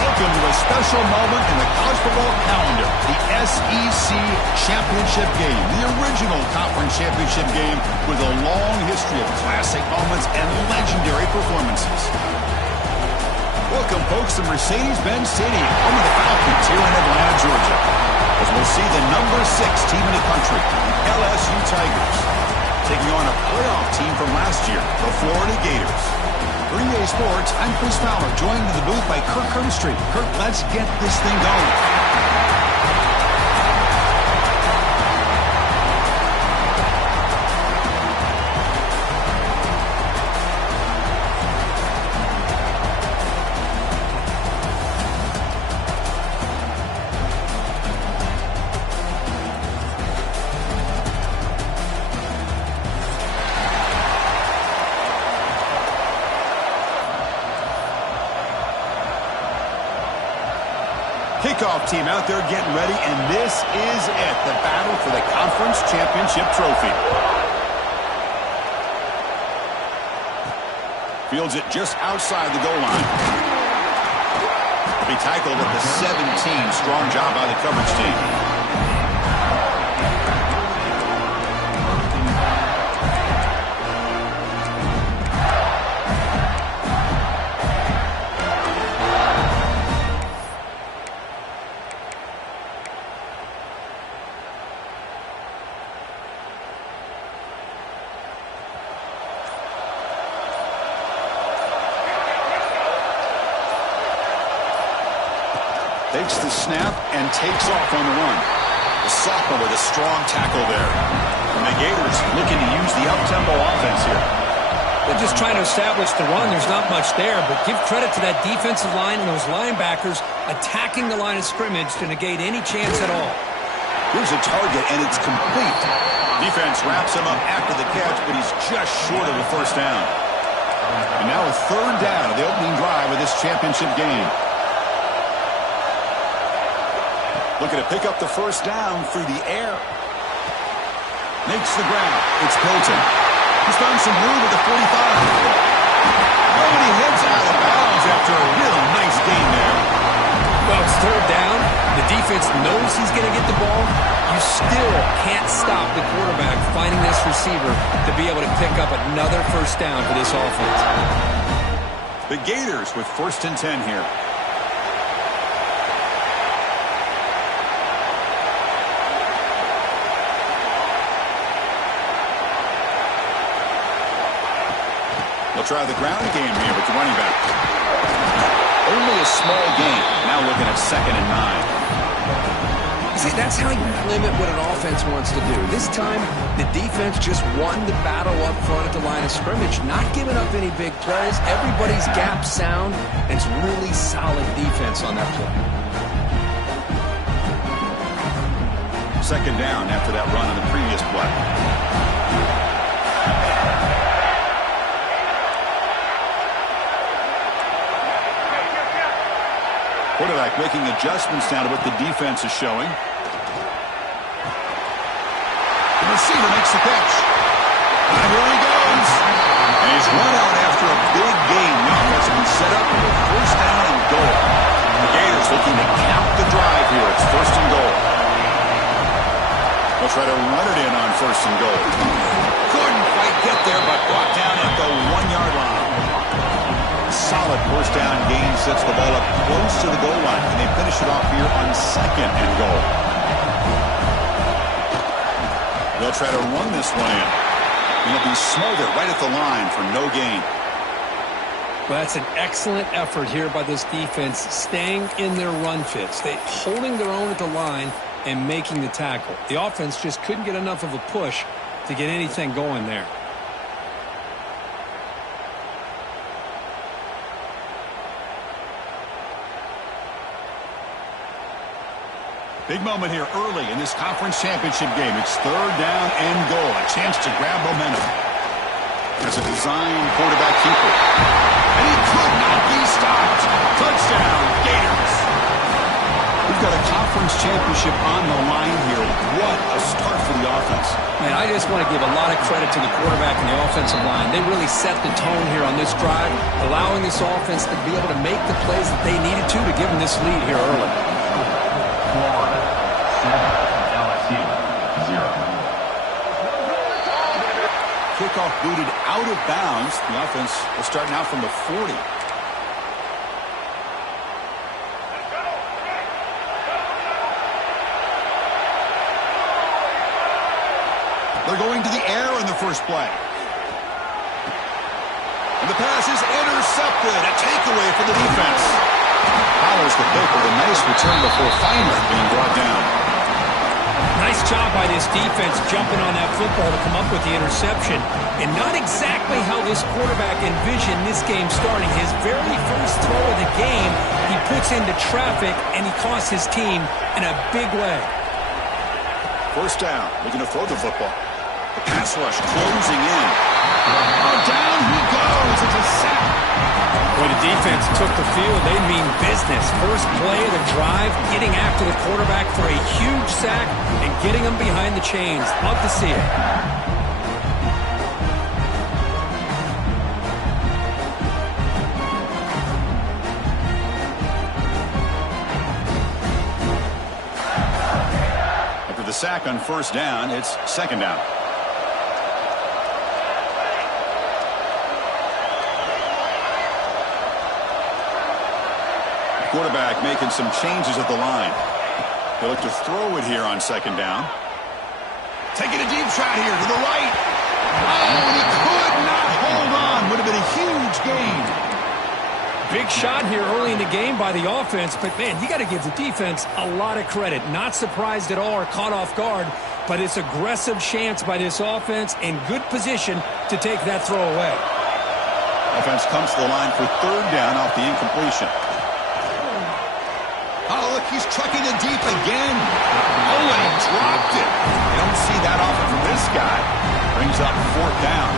Welcome to a special moment in the college football calendar, the SEC Championship Game, the original conference championship game with a long history of classic moments and legendary performances. Welcome, folks, to Mercedes-Benz Stadium, home of the Falcons here in Atlanta, Georgia, as we'll see the number 6 team in the country, the LSU Tigers, taking on a playoff team from last year, the Florida Gators. For EA Sports, I'm Chris Fowler, joined in the booth by Kirk Herbstreit. Kirk, let's get this thing going. Kickoff team out there getting ready, and this is it, the battle for the conference championship trophy. Fields it just outside the goal line. He tackled at the 17. Strong job by the coverage team. Takes the snap and takes off on the run. The sophomore with a strong tackle there. And the Gators looking to use the up-tempo offense here. They're just trying to establish the run. There's not much there, but give credit to that defensive line and those linebackers attacking the line of scrimmage to negate any chance at all. Here's a target, and it's complete. Defense wraps him up after the catch, but he's just short of the first down. And now a third down of the opening drive of this championship game. Looking to pick up the first down through the air. Makes the grab. It's Pilton. He's found some room at the 45. Oh, and he heads out of bounds after a really nice gain there. Well, it's third down. The defense knows he's going to get the ball. You still can't stop the quarterback finding this receiver to be able to pick up another first down for this offense. The Gators with 1st and 10 here. They'll try the ground game here with the running back. Only a small gain. Now looking at 2nd and 9. See, that's how you limit what an offense wants to do. This time, the defense just won the battle up front at the line of scrimmage, not giving up any big plays. Everybody's gap sound, and it's really solid defense on that play. 2nd down after that run on the previous play. Quarterback making adjustments now to what the defense is showing. The receiver makes the catch. And here he goes. And he's run out after a big gain. The offense has been set up with a 1st down and goal. The Gators looking to count the drive here. It's 1st and goal. They'll try to run it in on 1st and goal. Couldn't quite get there, but brought down at the 1-yard line. Solid 1st down gain sets the ball up close to the goal line, and they finish it off here on 2nd and goal. They'll try to run this one in. And it'll be smothered right at the line for no gain. Well, that's an excellent effort here by this defense, staying in their run fits. They holding their own at the line and making the tackle. The offense just couldn't get enough of a push to get anything going there. Big moment here early in this conference championship game. It's 3rd down and goal. A chance to grab momentum. As a design quarterback keeper. And he could not be stopped. Touchdown, Gators. You've got a conference championship on the line here. What a start for the offense. Man, I just want to give a lot of credit to the quarterback and the offensive line. They really set the tone here on this drive, allowing this offense to be able to make the plays that they needed to give them this lead here early. Florida 7, LSU 0. Kickoff booted out of bounds. The offense will start now from the 40. They're going to the air in the first play. And the pass is intercepted. A takeaway for the defense. Follows the pick with a nice return before finally being brought down. Nice job by this defense jumping on that football to come up with the interception. And not exactly how this quarterback envisioned this game starting. His very first throw of the game, he puts into traffic, and he costs his team in a big way. First down, looking to throw the football. The pass rush closing in. Oh, down he goes. It's a sack. When the defense took the field, they mean business. First play of the drive, getting after the quarterback for a huge sack and getting him behind the chains. Love to see it. After the sack on first down, it's second down. Quarterback making some changes at the line. He'll look to throw it here on second down. Taking a deep shot here to the right. Oh, he could not hold on. Would have been a huge gain. Big shot here early in the game by the offense, but man, you got to give the defense a lot of credit. Not surprised at all or caught off guard, but it's aggressive chance by this offense in good position to take that throw away. Offense comes to the line for third down off the incompletion. Oh, look, he's trucking it deep again. Oh, and he dropped it. You don't see that often from this guy. Brings up fourth down.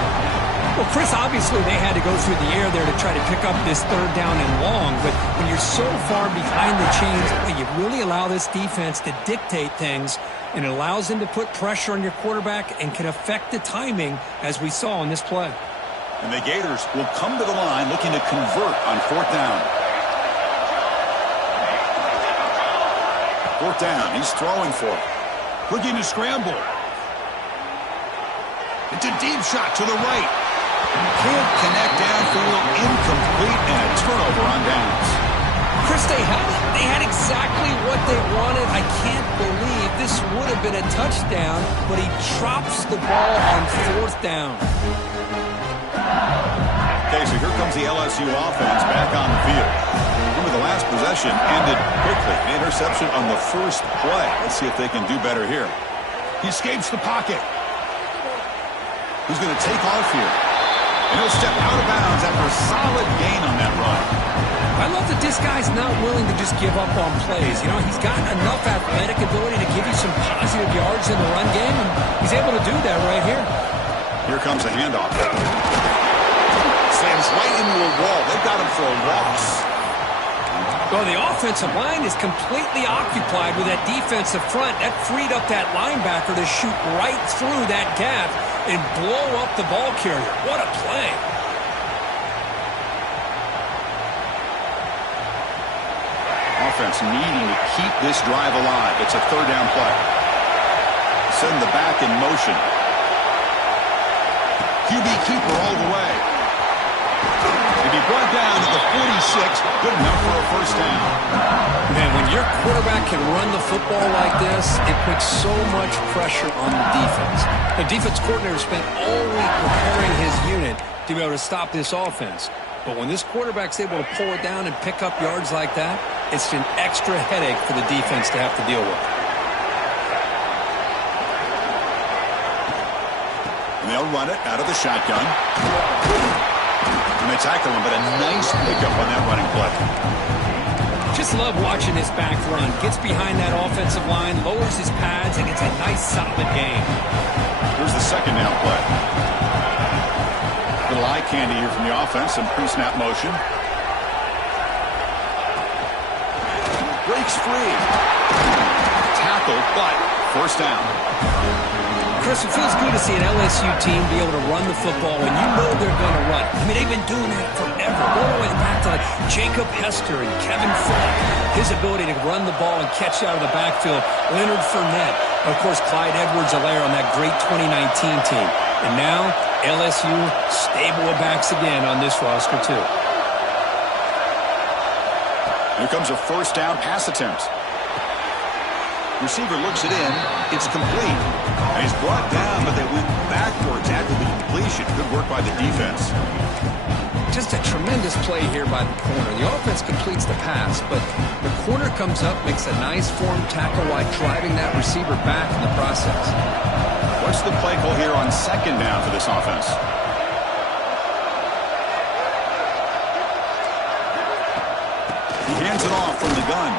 Well, Chris, obviously they had to go through the air there to try to pick up this third down and long, but when you're so far behind the chains, you really allow this defense to dictate things, and it allows them to put pressure on your quarterback and can affect the timing, as we saw on this play. And the Gators will come to the line looking to convert on fourth down. Fourth down, he's throwing for it. Looking to scramble. It's a deep shot to the right. Can't connect downfield, incomplete, and a turnover on downs. Chris, they had exactly what they wanted. I can't believe this would have been a touchdown, but he drops the ball on fourth down. Okay, so here comes the LSU offense back on the field. Remember, the last possession ended quickly. An interception on the first play. Let's see if they can do better here. He escapes the pocket. He's going to take off here. And he'll step out of bounds after a solid gain on that run. I love that this guy's not willing to just give up on plays. You know, he's got enough athletic ability to give you some positive yards in the run game, and he's able to do that right here. Here comes a handoff. Slams right into a wall. They've got him for a loss. Well, the offensive line is completely occupied with that defensive front. That freed up that linebacker to shoot right through that gap and blow up the ball carrier. What a play. Offense needing to keep this drive alive. It's a third down play. Send the back in motion. QB keeper all the way. To be brought down to the 46, good enough for a first down. Man, when your quarterback can run the football like this, it puts so much pressure on the defense. The defense coordinator spent all week preparing his unit to be able to stop this offense. But when this quarterback's able to pull it down and pick up yards like that, it's an extra headache for the defense to have to deal with. And they'll run it out of the shotgun. And they tackle him, but a nice pickup on that running play. Just love watching this back run. Gets behind that offensive line, lowers his pads, and it's a nice, solid game. Here's the second down play. Little eye candy here from the offense. Some pre-snap motion. breaks free. Tackled, but first down. Chris, it feels good to see an LSU team be able to run the football when you know they're going to run. I mean, they've been doing that forever. All the way back to like Jacob Hester and Kevin Fleck. His ability to run the ball and catch out of the backfield. Leonard Fournette. Of course, Clyde Edwards-Helaire on that great 2019 team. And now, LSU stable of backs again on this roster, too. Here comes a first down pass attempt. Receiver looks it in. It's complete. And he's brought down, but they went backwards after the completion. Good work by the defense. Just a tremendous play here by the corner. The offense completes the pass, but the corner comes up, makes a nice form tackle while driving that receiver back in the process. What's the play call here on second down for this offense? He hands it off from the gun.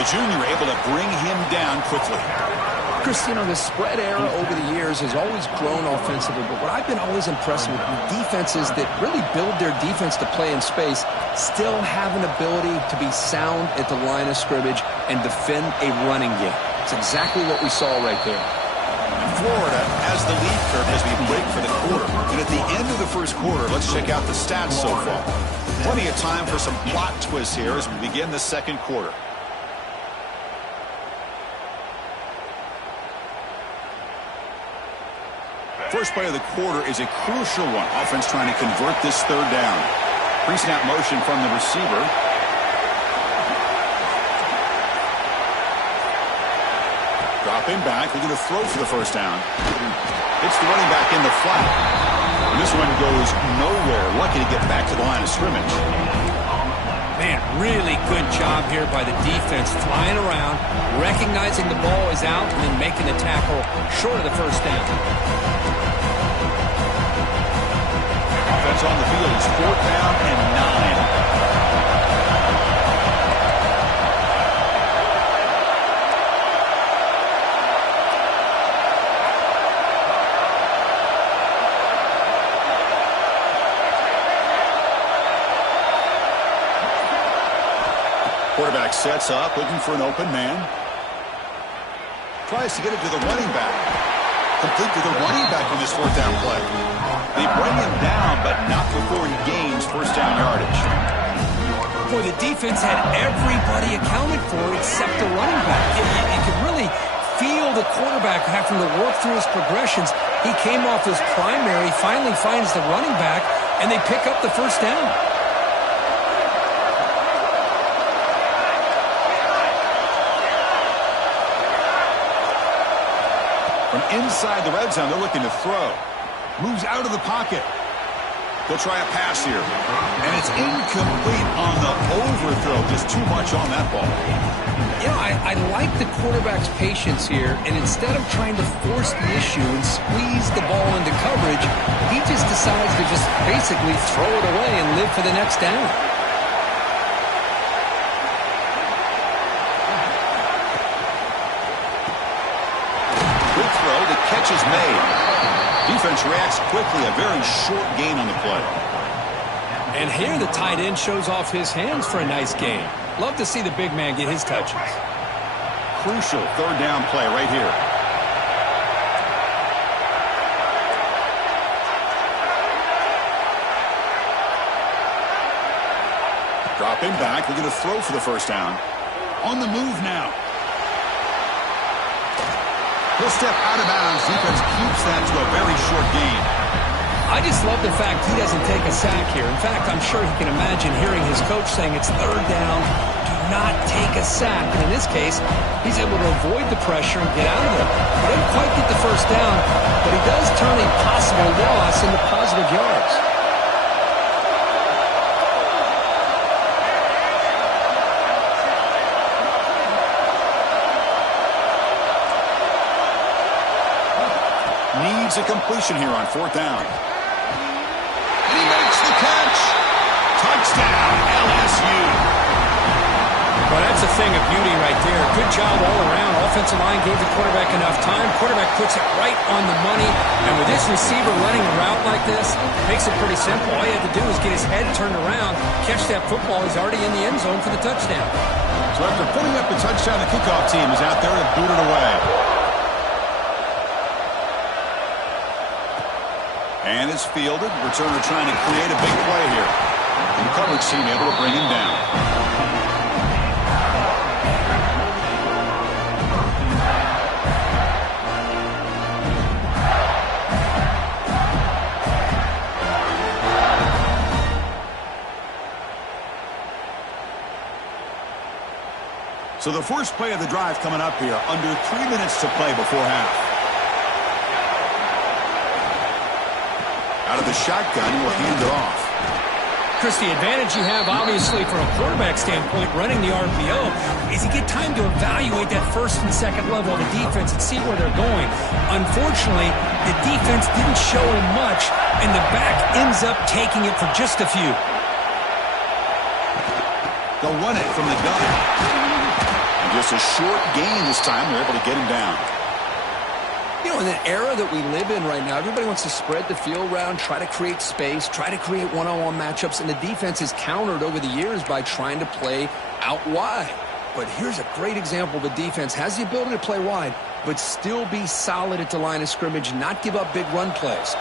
The junior able to bring him down quickly. Chris, you know, the spread era over the years has always grown offensively, but what I've been always impressed with defenses that really build their defense to play in space still have an ability to be sound at the line of scrimmage and defend a running game. It's exactly what we saw right there. Florida has the lead curve as we break for the quarter. And at the end of the first quarter, let's check out the stats so far. Plenty of time for some plot twists here as we begin the second quarter. First play of the quarter is a crucial one. Offense trying to convert this third down. Pre-snap motion from the receiver. Dropping back, looking to throw for the first down. It's the running back in the flat. And this one goes nowhere. Lucky to get back to the line of scrimmage. Man, really good job here by the defense, flying around, recognizing the ball is out, and then making the tackle short of the first down. Offense on the field is 4th down and 9. Quarterback sets up, looking for an open man. Tries to get it to the running back. Complete to the running back on this 4th down play. They bring him down, but not before he gains first down yardage. Boy, the defense had everybody accounted for except the running back. You could really feel the quarterback having to work through his progressions. He came off his primary, finally finds the running back, and they pick up the first down. From inside the red zone, they're looking to throw. Moves out of the pocket. They'll try a pass here. And it's incomplete on the overthrow. Just too much on that ball. You know, I like the quarterback's patience here, and instead of trying to force the issue and squeeze the ball into coverage, he just decides to just basically throw it away and live for the next down. Good throw. The catch is made. Defense reacts quickly. A very short gain on the play. And here the tight end shows off his hands for a nice gain. Love to see the big man get his touches. Crucial 3rd down play right here. Dropping back. We're going to throw for the first down. On the move now. He'll step out of bounds. Defense keeps that to a very short gain. I just love the fact he doesn't take a sack here. In fact, I'm sure he can imagine hearing his coach saying it's 3rd down, do not take a sack. And in this case, he's able to avoid the pressure and get out of it. He doesn't quite get the first down, but he does turn a possible loss into positive yards. Needs a completion here on 4th down. And he makes the catch. Touchdown, LSU. Well, that's a thing of beauty right there. Good job all around. Offensive line gave the quarterback enough time. Quarterback puts it right on the money. And with this receiver running a route like this, makes it pretty simple. All he had to do is get his head turned around, catch that football. He's already in the end zone for the touchdown. So after putting up the touchdown, the kickoff team is out there to boot it away. And it's fielded. Returner trying to create a big play here. And the coverage team able to bring him down. So the first play of the drive coming up here, under 3 minutes to play before half. Out of the shotgun, he will hand it off. Chris, the advantage you have, obviously, from a quarterback standpoint, running the RPO, is you get time to evaluate that first and second level of the defense and see where they're going. Unfortunately, the defense didn't show him much, and the back ends up taking it for just a few. They'll run it from the gun. Just a short gain this time. They're able to get him down. You know, in the era that we live in right now, everybody wants to spread the field around, try to create space, try to create one-on-one matchups, and the defense is countered over the years by trying to play out wide. But here's a great example. The defense has the ability to play wide, but still be solid at the line of scrimmage, not give up big run plays.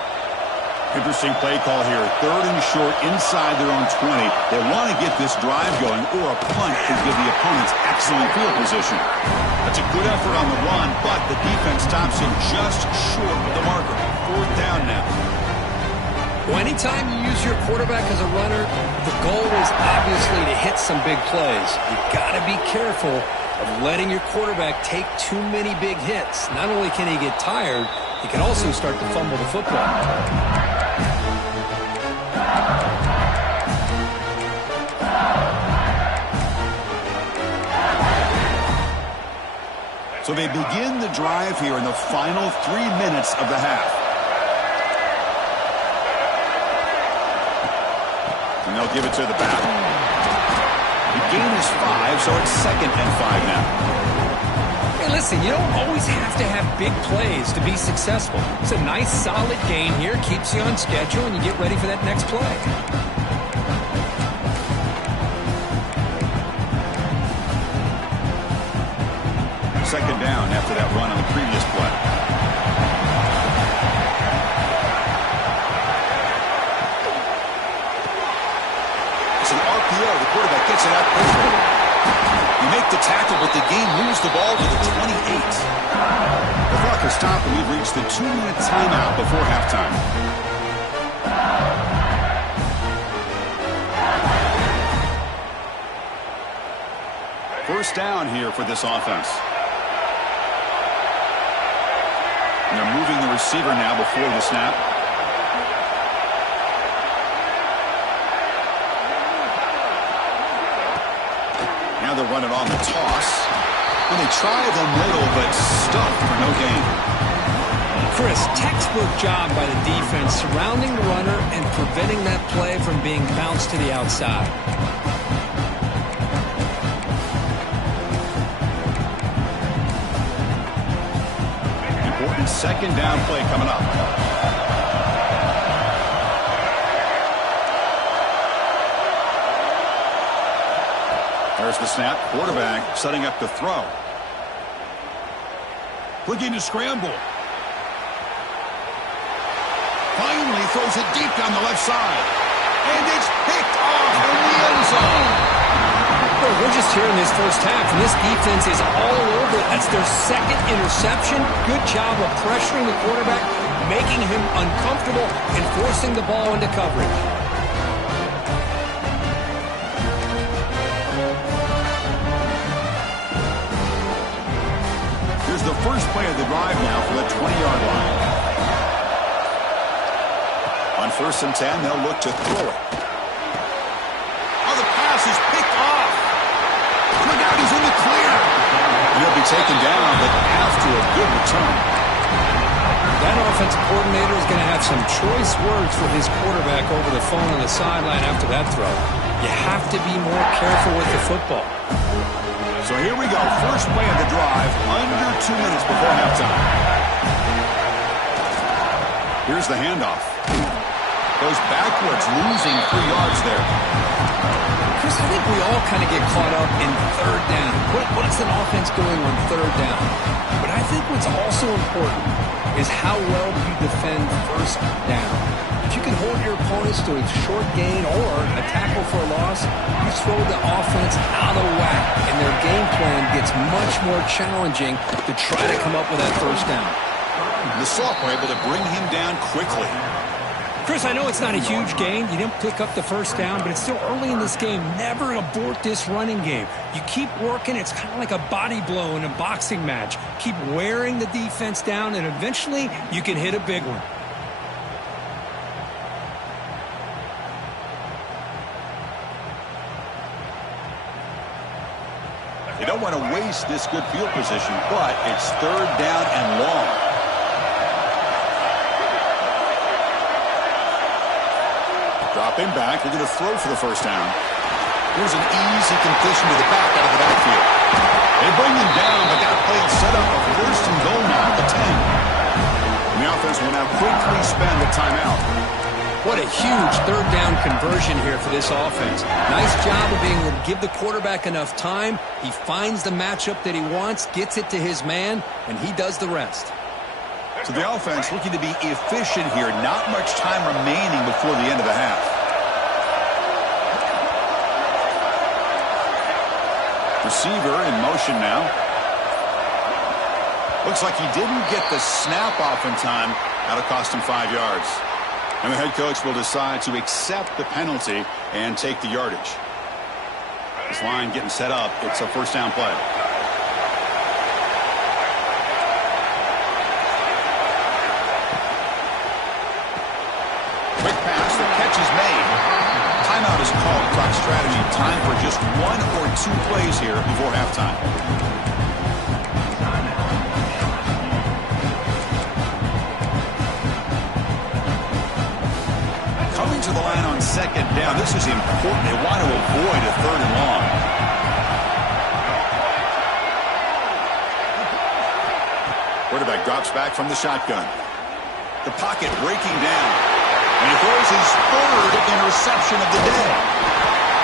Interesting play call here. 3rd and short inside their own 20. They want to get this drive going, or a punt could give the opponents excellent field position. That's a good effort on the run, but the defense stops him just short of the marker. 4th down now. Well, anytime you use your quarterback as a runner, the goal is obviously to hit some big plays. You've got to be careful of letting your quarterback take too many big hits. Not only can he get tired, he can also start to fumble the football. So they begin the drive here in the final 3 minutes of the half. And they'll give it to the back. The gain is 5, so it's 2nd and 5 now. Hey, listen, you don't always have to have big plays to be successful. It's a nice, solid gain here. Keeps you on schedule, and you get ready for that next play. 2nd down after that run on the previous play. It's an RPO. The quarterback gets it out quickly. You make the tackle, but the game moves the ball to the 28. The clock has stopped, and we've reached the 2-minute timeout before halftime. First down here for this offense. And they're moving the receiver now before the snap. Now they'll run it on the toss. And they try the middle, but stuffed for no gain. Chris, textbook job by the defense surrounding the runner and preventing that play from being bounced to the outside. Important 2nd down play coming up. There's the snap. Quarterback setting up the throw. Looking to scramble. Finally throws it deep down the left side. And it's picked off in the end zone. We're just here in this first half, and this defense is all over it. That's their 2nd interception. Good job of pressuring the quarterback, making him uncomfortable, and forcing the ball into coverage. Here's the first play of the drive now for the 20-yard line. On 1st and 10, they'll look to throw it. Oh, the pass is picked off. Look out, he's in the clear. He'll be taken down, but after a good return. That offensive coordinator is going to have some choice words for his quarterback over the phone on the sideline after that throw. You have to be more careful with the football. So here we go. First play of the drive, under 2 minutes before halftime. Here's the handoff. Goes backwards, losing 3 yards there. Chris, I think we all kind of get caught up in third down. What's an offense doing on third down? But I think what's also important is how well do you defend first down. If you can hold your opponents to a short gain or a tackle for a loss, you throw the offense out of whack, and their game plan gets much more challenging to try to come up with that first down. The sophomore able to bring him down quickly. Chris, I know it's not a huge gain. You didn't pick up the first down, but it's still early in this game. Never abort this running game. You keep working. It's kind of like a body blow in a boxing match. Keep wearing the defense down, and eventually you can hit a big one. You don't want to waste this good field position, but it's third down and long. Drop him back. They're going to throw for the first down. Here's an easy completion to the back out of the backfield. They bring him down, but that play will set up a first and goal now at the 10. And the offense will now quickly spend the timeout. What a huge third down conversion here for this offense. Nice job of being able to give the quarterback enough time. He finds the matchup that he wants, gets it to his man, and he does the rest. So the offense looking to be efficient here. Not much time remaining before the end of the half. Receiver in motion now. Looks like he didn't get the snap off in time. That'll cost him 5 yards. And the head coach will decide to accept the penalty and take the yardage. This line getting set up. It's a first down play. Quick pass. The catch is made. Timeout is called. Clock strategy. Time for just 1 or 2 plays here before halftime. Coming to the line on second down. This is important. They want to avoid a third and long. Quarterback drops back from the shotgun. The pocket breaking down. And he throws his third interception of the day.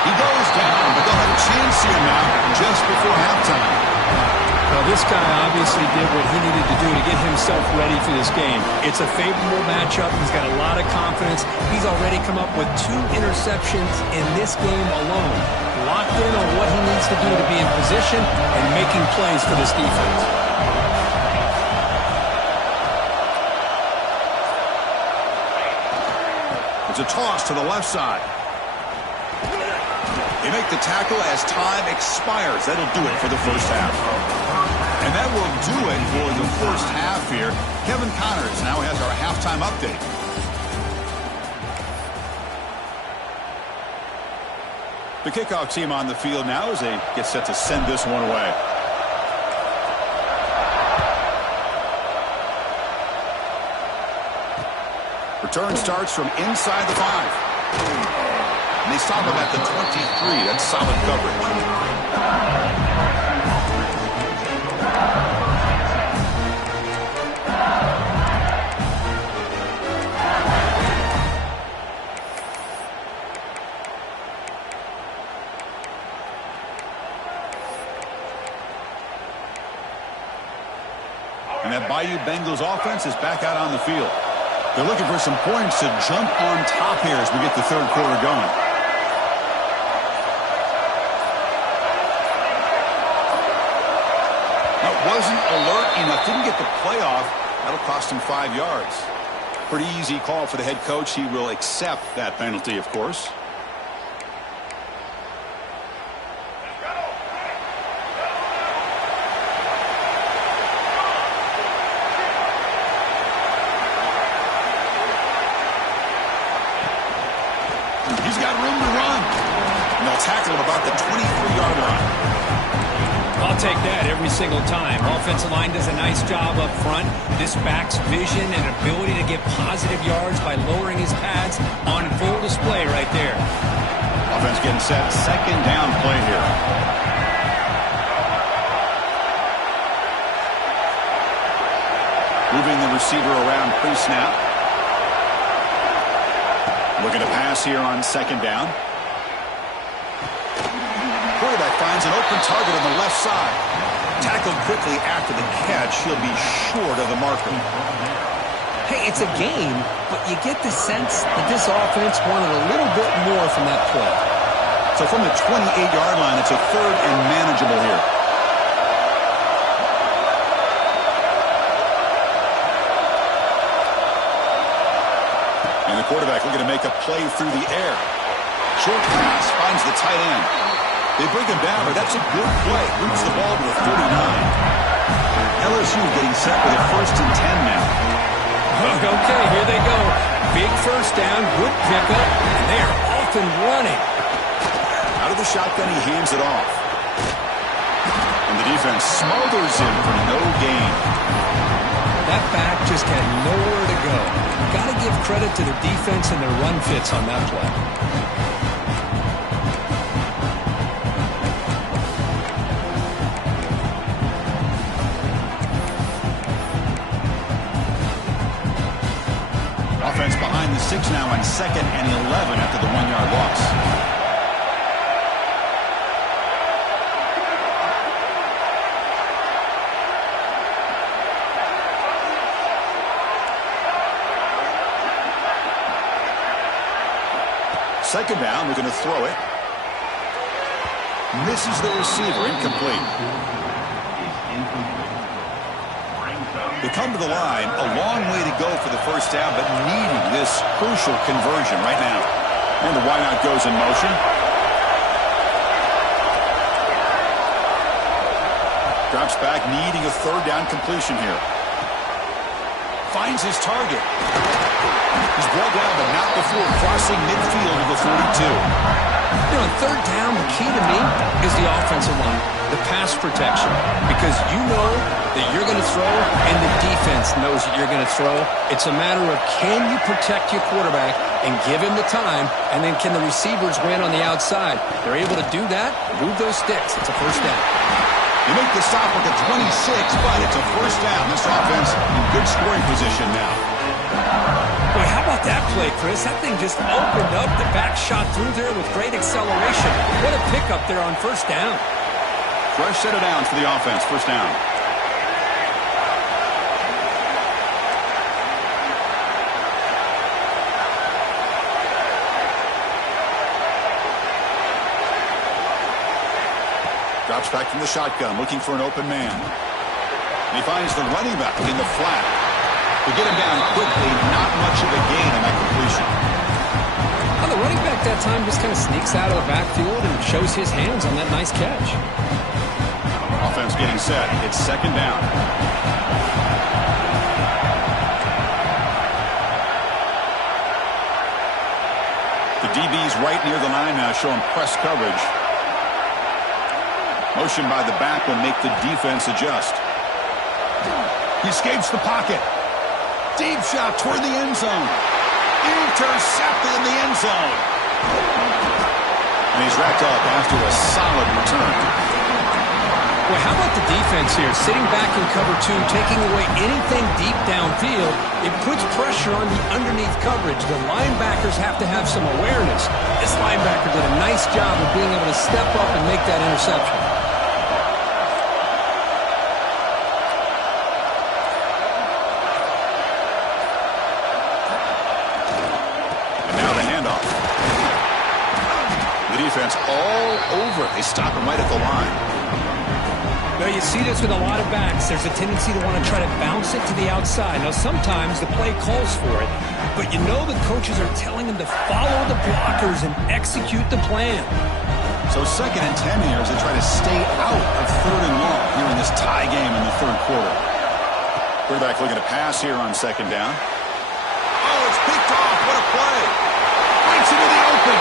He goes down, but they'll have a chance here now just before halftime. Well, this guy obviously did what he needed to do to get himself ready for this game. It's a favorable matchup. He's got a lot of confidence. He's already come up with 2 interceptions in this game alone. Locked in on what he needs to do to be in position and making plays for this defense. It's a toss to the left side. They make the tackle as time expires. That'll do it for the first half. And that will do it for the first half here. Kevin Connors now has our halftime update. The kickoff team on the field now as they get set to send this one away. Return starts from inside the 5. And they stop him at the 23. That's solid coverage. And that Bayou Bengals offense is back out on the field. They're looking for some points to jump on top here as we get the third quarter going. That wasn't alert enough. Didn't get the playoff. That'll cost him 5 yards. Pretty easy call for the head coach. He will accept that penalty, of course. He's got room to run. And they'll tackle him about the 23-yard line. I'll take that every single time. Offensive line does a nice job up front. This back's vision and ability to get positive yards by lowering his pads on full display right there. Offense getting set. Second down play here. Moving the receiver around pre-snap. Looking to pass here on second down. Quarterback finds an open target on the left side. Tackled quickly after the catch. He'll be short of the marker. Hey, it's a game, but you get the sense that this offense wanted a little bit more from that play. So from the 28-yard line, it's a third and manageable here. And the quarterback looking to make a play through the air. Short pass finds the tight end. They bring him down, but that's a good play. Moves the ball to the 39. LSU getting set with a 1st and 10 now. Okay, here they go. Big first down, good pickup, and they are off and running. Out of the shotgun, he hands it off. And the defense smothers him for no gain. That back just had nowhere to go. Got to give credit to the defense and their run fits on that play. Offense behind the 6 now on 2nd and 11 after the 1-yard loss. Second down, we're going to throw it. Misses the receiver, incomplete. They come to the line, a long way to go for the first down, but needing this crucial conversion right now. And the wideout goes in motion. Drops back, needing a third down completion here. Finds his target. He's brought down, but not before crossing midfield of the 42. You know, third down, the key to me is the offensive line, the pass protection, because you know that you're going to throw and the defense knows that you're going to throw. It's a matter of can you protect your quarterback and give him the time, and then can the receivers win on the outside? They're able to do that, move those sticks. It's a first down. You make the stop at the 26, but it's a first down. This offense in good scoring position now. Boy, how about that play, Chris? That thing just opened up. The back shot through there with great acceleration. What a pickup there on first down. Fresh set of downs for the offense. First down. Drops back from the shotgun, looking for an open man. And he finds the running back in the flat. To get him down quickly, not much of a gain on that completion. Well, the running back that time just kind of sneaks out of the backfield and shows his hands on that nice catch. Offense getting set. It's second down. The DB's right near the line now, showing press coverage. Motion by the back will make the defense adjust. He escapes the pocket. Deep shot toward the end zone. Intercepted in the end zone. And he's wrapped up after a solid return. Well, how about the defense here? Sitting back in cover 2, taking away anything deep downfield. It puts pressure on the underneath coverage. The linebackers have to have some awareness. This linebacker did a nice job of being able to step up and make that interception. Defense all over. They stop him right at the line. Now you see this with a lot of backs. There's a tendency to want to try to bounce it to the outside. Now sometimes the play calls for it, but you know the coaches are telling them to follow the blockers and execute the plan. So 2nd and 10 here as they try to stay out of 3rd and long here in this tie game in the 3rd quarter. Quarterback looking to pass here on 2nd down. Oh, it's picked off. What a play. Breaks into the open.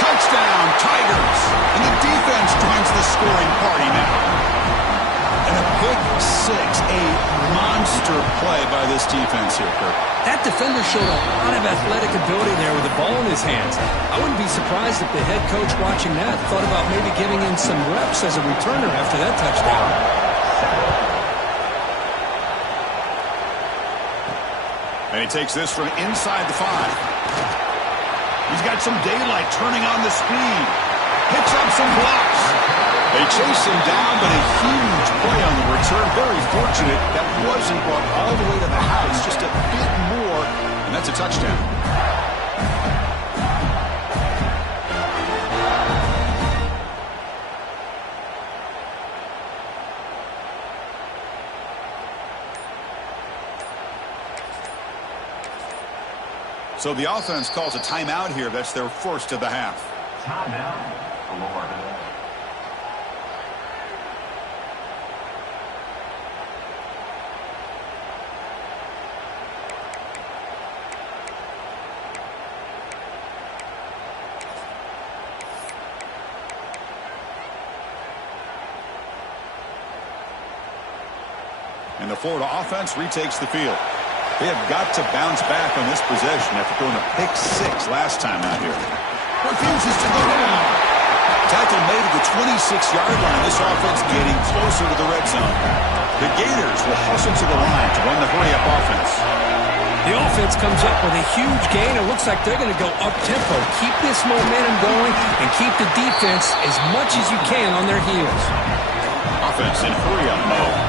Touchdown, Tigers. And the defense joins the scoring party now. And a pick 6, a monster play by this defense here, Kirk. That defender showed a lot of athletic ability there with the ball in his hands. I wouldn't be surprised if the head coach watching that thought about maybe giving him some reps as a returner after that touchdown. And he takes this from inside the 5. He's got some daylight, turning on the speed. Picks up some blocks. They chase him down, but a huge play on the return. Very fortunate that wasn't brought all the way to the house. Just a bit more, and that's a touchdown. So the offense calls a timeout here. That's their first of the half. Timeout, Florida. And the Florida offense retakes the field. They have got to bounce back on this possession after throwing a pick six last time out here. Refuses to go down. Tackle made at the 26-yard line. This offense getting closer to the red zone. The Gators will hustle to the line to run the hurry-up offense. The offense comes up with a huge gain. It looks like they're going to go up-tempo. Keep this momentum going and keep the defense as much as you can on their heels. Offense in hurry-up mode.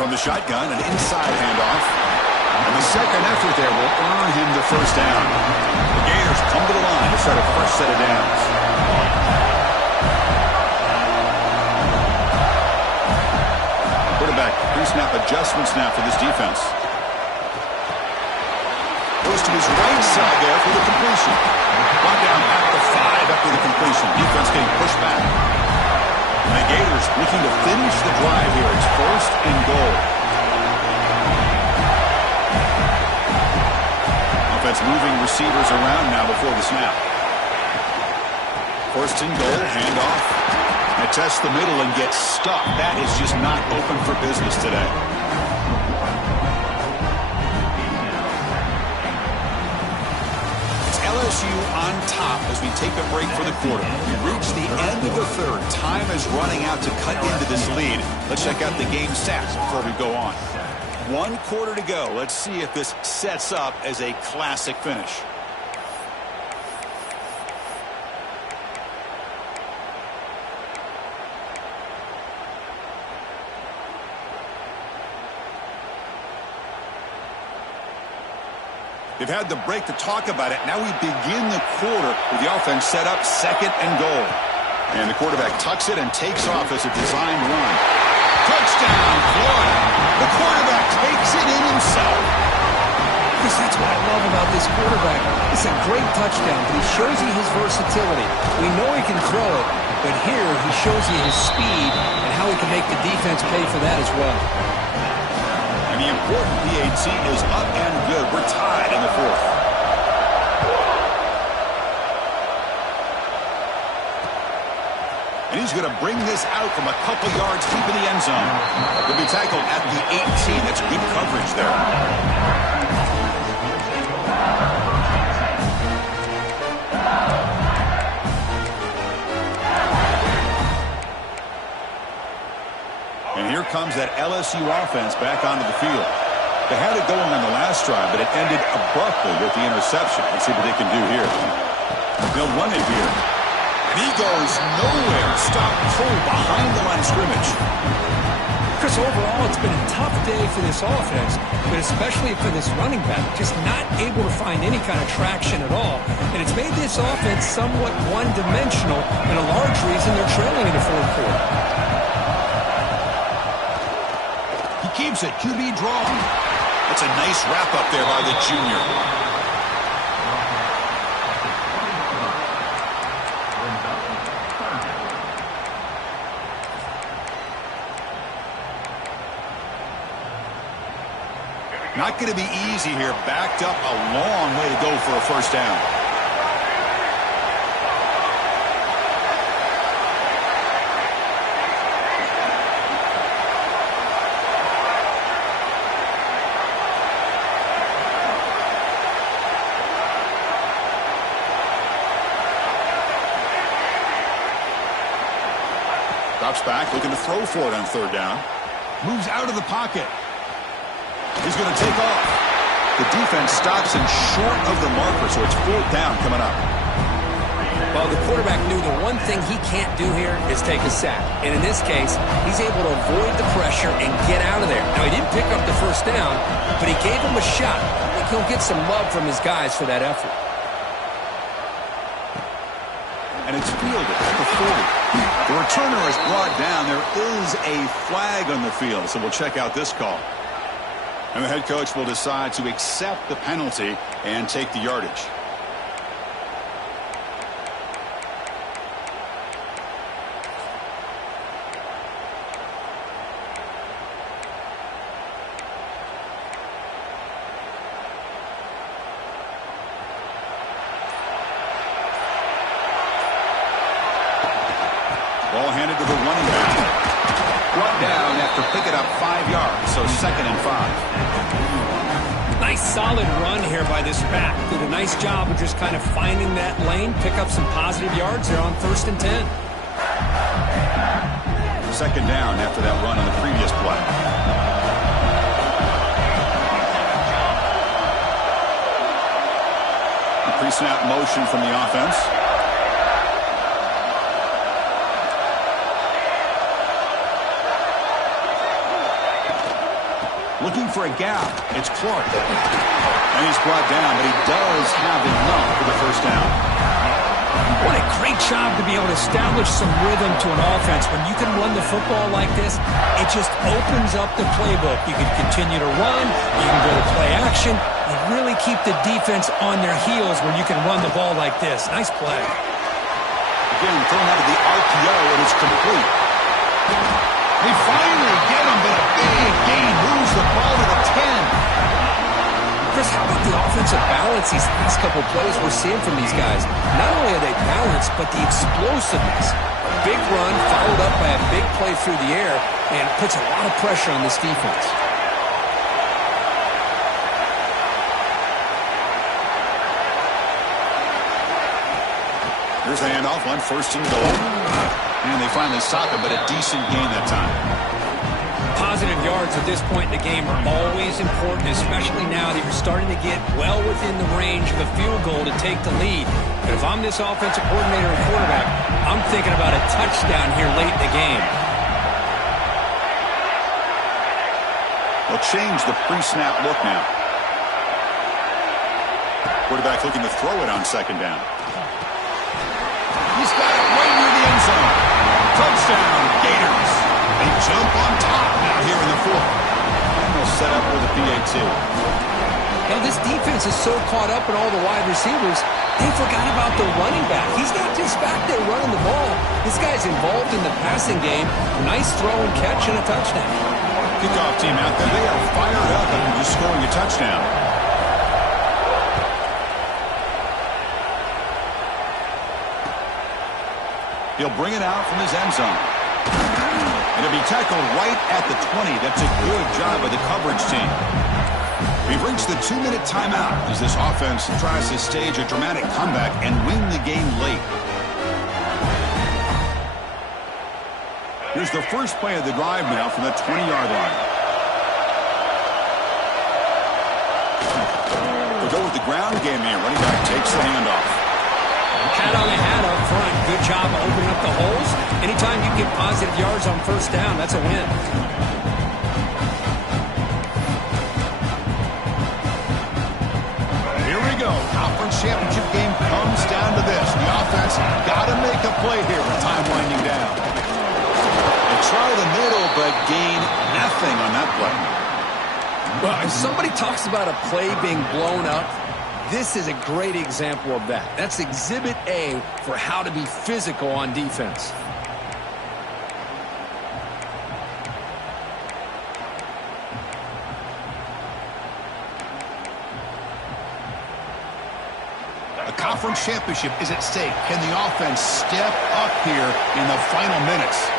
From the shotgun, an inside handoff. And the second effort there will earn him the first down. The Gators come to the line to start a fresh set of downs. Quarterback pre-snap adjustments now for this defense. Goes to his right side there for the completion. Brought down at the 5 after the completion. Defense getting pushed back. And the Gators looking to finish the drive here. It's first and goal. Offense moving receivers around now before the snap. First and goal, handoff. They test the middle and get stuck. That is just not open for business today. LSU on top as we take a break for the quarter. We reach the end of the third. Time is running out to cut into this lead. Let's check out the game stats before we go on. 1 quarter to go. Let's see if this sets up as a classic finish. They've had the break to talk about it. Now we begin the quarter with the offense set up second and goal. And the quarterback tucks it and takes off as a designed run. Touchdown, Florida. The quarterback takes it in himself. Chris, that's what I love about this quarterback. It's a great touchdown, but he shows you his versatility. We know he can throw it, but here he shows you his speed and how he can make the defense pay for that as well. The important PAT is up and good. We're tied in the fourth. And he's going to bring this out from a couple yards deep in the end zone. He'll be tackled at the 18. That's good coverage there. And here comes that LSU offense back onto the field. They had it going on the last drive, but it ended abruptly with the interception. Let's see what they can do here. They'll run it here. And he goes nowhere. Stop cold behind the line of scrimmage. Chris, overall, it's been a tough day for this offense, but especially for this running back. Just not able to find any kind of traction at all. And it's made this offense somewhat one-dimensional, and a large reason they're trailing in the fourth quarter. Keeps it. QB draw. That's a nice wrap up there by the junior. Not going to be easy here. Backed up a long way to go for a first down. Steps back, looking to throw for it on third down. Moves out of the pocket. He's going to take off. The defense stops him short of the marker, so it's fourth down coming up. Well, the quarterback knew the one thing he can't do here is take a sack. And in this case, he's able to avoid the pressure and get out of there. Now, he didn't pick up the first down, but he gave him a shot. I think he'll get some love from his guys for that effort. And it's fielded at the 40. The returner is brought down. There is a flag on the field, so we'll check out this call. And the head coach will decide to accept the penalty and take the yardage. Ball handed to the running back. Brought down after picking up 5 yards, so 2nd and 5. Nice solid run here by this back. Did a nice job of just kind of finding that lane, pick up some positive yards there on 1st and 10. 2nd down after that run on the previous play. The pre-snap motion from the offense. Looking for a gap. It's Clark. And he's brought down, but he does have enough for the first down. What a great job to be able to establish some rhythm to an offense. When you can run the football like this, it just opens up the playbook. You can continue to run. You can go to play action. You really keep the defense on their heels when you can run the ball like this. Nice play. Again, thrown out of the RPO, and it's complete. They finally get him, but a big gain moves the ball to the 10. Chris, how about the offensive balance these last couple plays we're seeing from these guys? Not only are they balanced, but the explosiveness. A big run followed up by a big play through the air, and it puts a lot of pressure on this defense. Here's the handoff on 1st and goal. And they finally stop it, but a decent gain that time. Positive yards at this point in the game are always important, especially now that you're starting to get well within the range of a field goal to take the lead. But if I'm this offensive coordinator and quarterback, I'm thinking about a touchdown here late in the game. They'll change the pre-snap look now. Quarterback looking to throw it on 2nd down. He's got it right near the end zone. Touchdown, Gators. They jump on top now here in the 4th. And they'll set up with a PAT. Now, this defense is so caught up in all the wide receivers, they forgot about the running back. He's not just back there running the ball. This guy's involved in the passing game. Nice throw and catch and a touchdown. Kickoff team out there. They are fired up after just scoring a touchdown. He'll bring it out from his end zone. And it'll be tackled right at the 20. That's a good job by the coverage team. We've reached the 2-minute timeout as this offense tries to stage a dramatic comeback and win the game late. Here's the first play of the drive now from the 20-yard line. We'll go with the ground game here. Running back takes the handoff. Hat on the hat up front. Good job of opening up the holes. Anytime you get positive yards on 1st down, that's a win. Here we go. Conference championship game comes down to this. The offense got to make a play here with time winding down. They try the middle, but gain nothing on that play. Well, if somebody talks about a play being blown up, this is a great example of that. That's Exhibit A for how to be physical on defense. A conference championship is at stake. Can the offense step up here in the final minutes?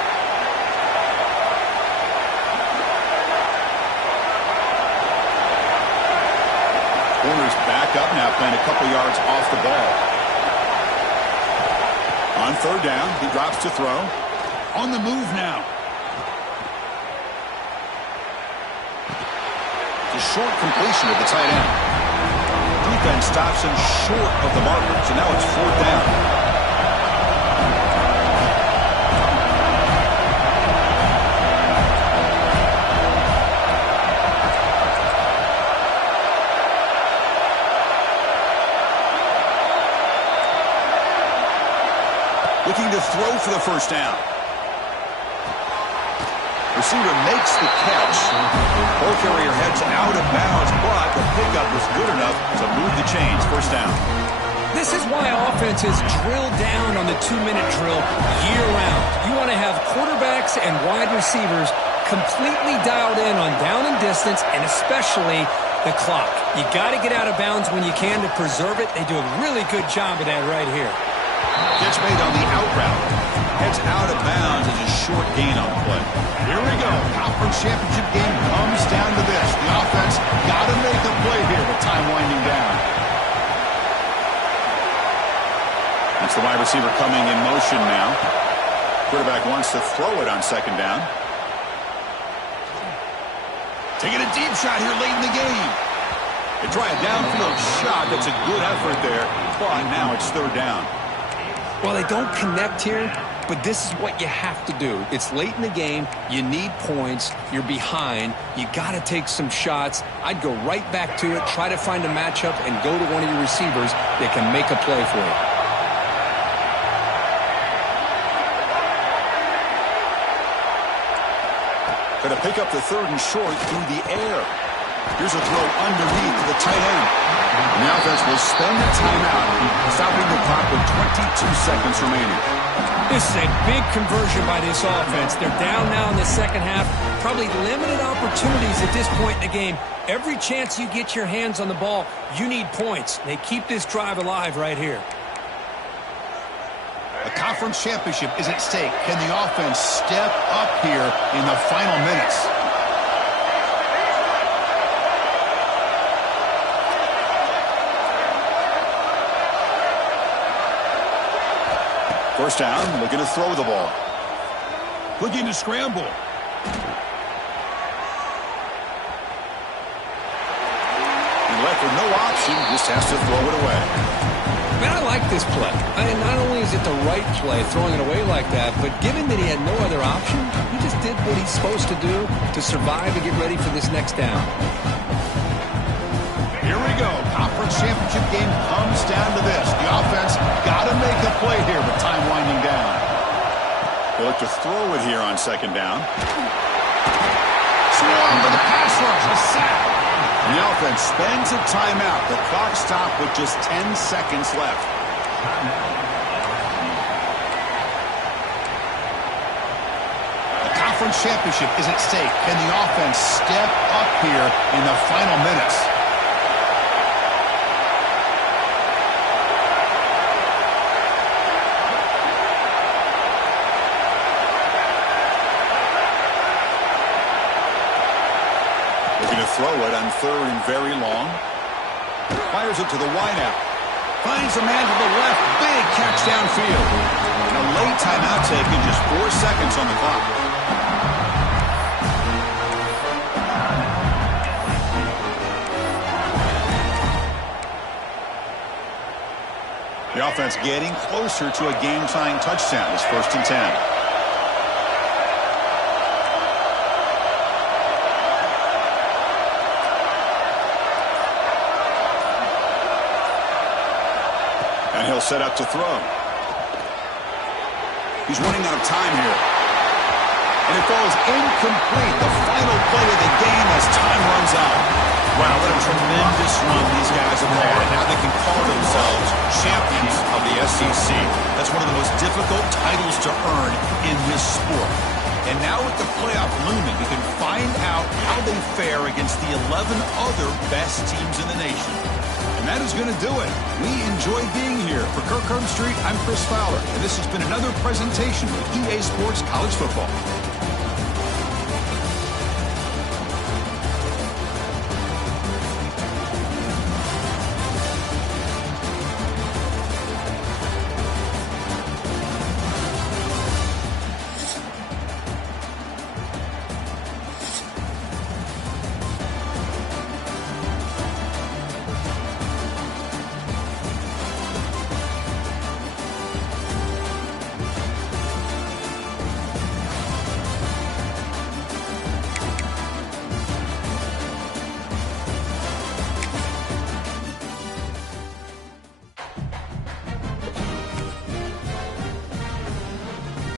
Corner's back up now, playing a couple yards off the ball. On 3rd down, he drops to throw. On the move now. The short completion of the tight end. Defense stops him short of the marker, so now it's 4th down. Looking to throw for the 1st down. Receiver makes the catch. Ball carrier heads out of bounds, but the pickup was good enough to move the chains. 1st down. This is why offenses drill down on the 2-minute drill year-round. You want to have quarterbacks and wide receivers completely dialed in on down and distance, and especially the clock. You got to get out of bounds when you can to preserve it. They do a really good job of that right here. Catch made on the out route. Heads out of bounds as a short gain on the play. Here we go. Conference championship game comes down to this. The offense got to make a play here with time winding down. That's the wide receiver coming in motion now. Quarterback wants to throw it on 2nd down. Taking a deep shot here late in the game. They try a downfield shot. That's a good effort there, but now it's 3rd down. Well, they don't connect here, but this is what you have to do. It's late in the game. You need points. You're behind. You got to take some shots. I'd go right back to it, try to find a matchup, and go to one of your receivers that can make a play for you. Going to pick up the 3rd and short through the air. Here's a throw underneath to the tight end. And the offense will spend the timeout, stopping the clock with 22 seconds remaining. This is a big conversion by this offense. They're down now in the 2nd half. Probably limited opportunities at this point in the game. Every chance you get your hands on the ball, you need points. They keep this drive alive right here. A conference championship is at stake. Can the offense step up here in the final minutes? First down, looking to throw the ball. Looking to scramble. And left with no option, just has to throw it away. Man, I like this play. I mean, not only is it the right play, throwing it away like that, but given that he had no other option, he just did what he's supposed to do to survive and get ready for this next down. Here we go. Conference championship game comes down to this. The offense got to make a play here with time winding down. They look to throw it here on 2nd down. Swarm for the pass rush. A sack. And the offense spends a timeout. The clock stopped with just 10 seconds left. The conference championship is at stake. Can the offense step up here in the final minutes? Throw it on 3rd and very long. Fires it to the wideout. Finds a man to the left. Big catch downfield. And a late timeout taken, just 4 seconds on the clock. The offense getting closer to a game-tying touchdown. It's 1st and 10. And he'll set up to throw. He's running out of time here. And it falls incomplete. The final play of the game as time runs out. Wow, what a tremendous run these guys have had. And now they can call themselves champions of the SEC. That's one of the most difficult titles to earn in this sport. And now with the playoff looming, we can find out how they fare against the 11 other best teams in the nation. And that is going to do it. We enjoyed being here. For Gator Country, I'm Chris Fowler, and this has been another presentation of EA Sports College Football.